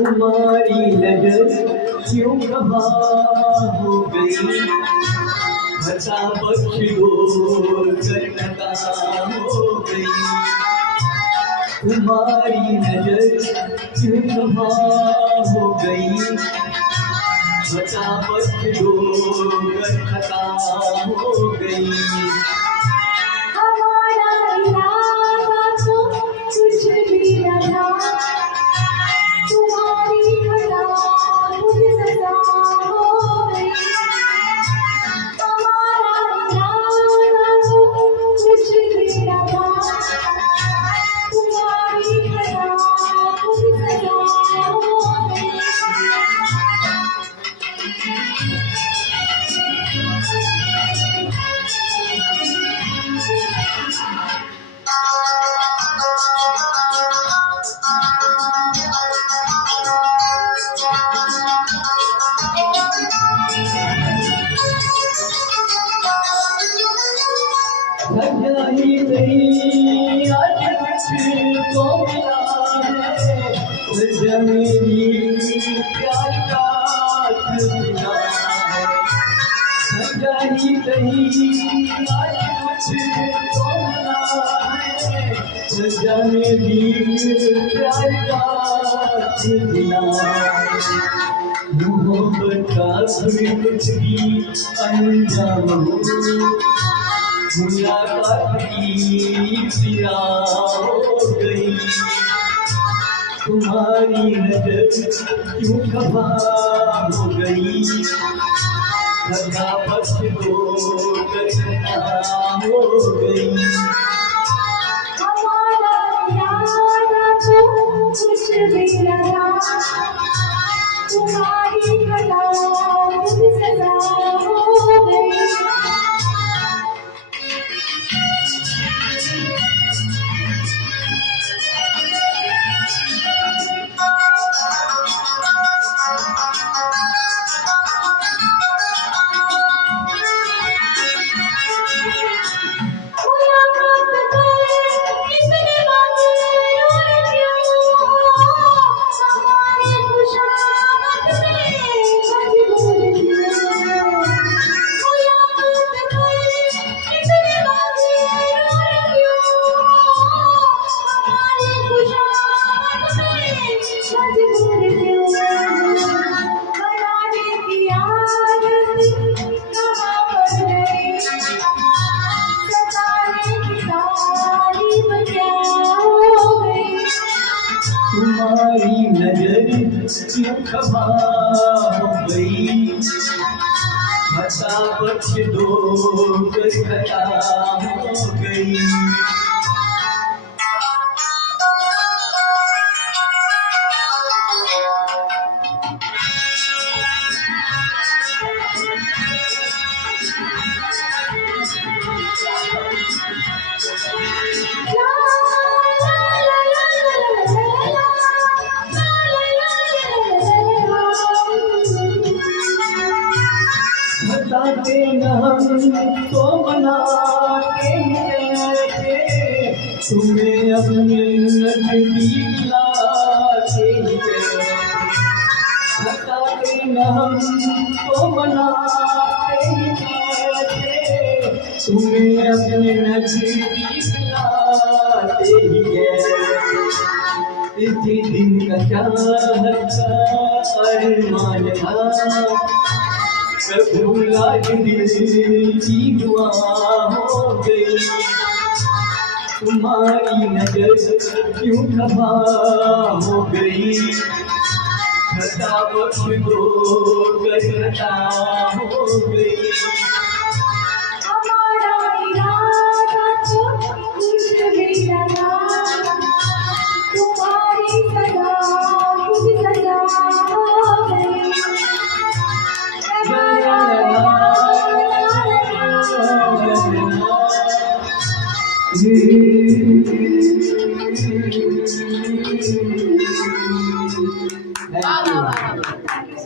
तुम्हारी नजर क्यों खफा हो गई, बता बख्श दो कर खता हो गई। तुम्हारी नजर क्यों खफा हो गई, बता बख्श दो कर खता हो गई। हमारा इरादा तो कुछ भी न था, तुम्हारी खता खुद सजा हो गई। हमारा इरादा तो कुछ भी न था, तुम्हारी खता खुद सजा हो गई। सजाई गई आज मुझको मिला है, सजा मेरी प्यार का सिलसिला है। सजाई गई आज मुझको मिला है, सजा मेरी प्यार का सिलसिला है। मोहब्बत का सभी कुछ भी अंजाम हो, मुलाकात की पिया हो गई। तुम्हारी नजर क्यों खफा हो गई, खता बख्श दो कर खता हो गई। हमारा इरादा तो कुछ भी न था, तुम्हारी खता खुद सजा हो गई। तुम्हारी नजर क्यों खफा हो गई, खता बख्श दो कर खता हो गई। बताते न हम तो मनाते थे, तुम्हें अपने नजदीक लाते थे। बताते न हम तो मनाते थे, तुम्हें अपने नजदीक लाते हैं। इसी दिन का चाहत का अरमान था, भूला दिल की दुआ हो गई। तुम्हारी नजर क्यों खफा हो गई, खता बख्श दो कर खता हो गई। हमारा इरादा तो कुछ भी न था, तुम्हारी सजा खुद सजा हो गई। Thank you.